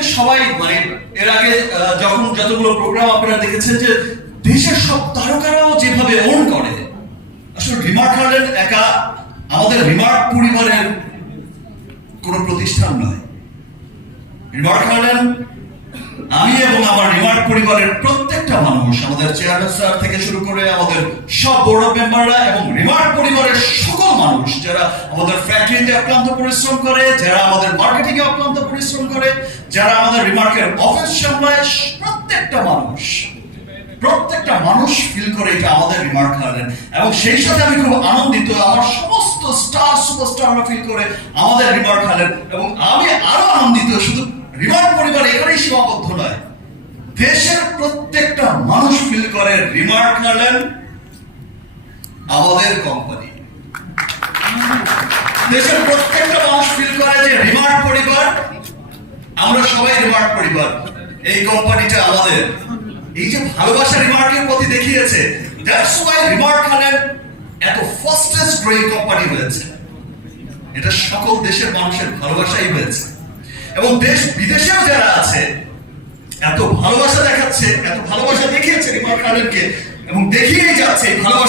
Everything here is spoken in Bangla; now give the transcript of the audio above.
থেকে সবাই মানে এর আগে যখন যতগুলো প্রোগ্রাম আপনারা দেখেছেন যে দেশের সব তারকারাও যেভাবে অর্ন করে, আসলে রিমার্ক একা, আমাদের রিমার্ক পরিবারের কোনো প্রতিষ্ঠান নয়। রিমার্ক হার্লেন আমি এবং আমার রিমার্ক পরিবারের প্রত্যেকটা মানুষ, আমাদের চেয়ারম্যান স্যার থেকে শুরু করে আমাদের সব অফ মেম্বাররা এবং রিমার্ক পরিবারের সকল মানুষ যারা আমাদের ফ্যাক্টরিতে অক্লান্ত পরিশ্রম করে, যারা আমাদের মার্কেটিং এ অক্লান্ত পরিশ্রম করে, যারা আমাদের রিমার্কের অফিস সামলায়, প্রত্যেকটা মানুষ প্রত্যেকটা মানুষ ফিল করে এটা আমাদের রিমার্ক হারলেন। এবং সেই সাথে আমি খুব আনন্দিত, আমার সমস্ত স্টার সুপারস্টাররা ফিল করে আমাদের রিমার্ক হারলেন। এবং আমি আরও আনন্দিত, শুধু রিমার্ক পরিবার এখানেই সীমাবদ্ধ নয় দেশের প্রত্যেকটা মানুষ ফিল করে রিমার্ক হারলেন আমাদের কোম্পানি দেশের প্রত্যেকটা মানুষ ফিল করে যে রিমার্ক পরিবার, আমরা সবাই রিমার্ক পরিবার। এই কোম্পানিটা আমাদের। এই যে ভালোবাসা রিমার্কের প্রতি দেখিয়েছে দ্যাটস ওয়াই রিমার্ক হালেন এত ফাস্টেস্ট গ্রোয়িং কোম্পানি হয়েছে। এটা সকল দেশের মানুষের ভালোবাসাই হয়েছে। এবং দেশ বিদেশেও যারা আছে, এত ভালোবাসা দেখাচ্ছে এত ভালোবাসা দেখিয়েছে রিমার্ক কে এবং দেখিয়ে যাচ্ছে ভালোবাসা।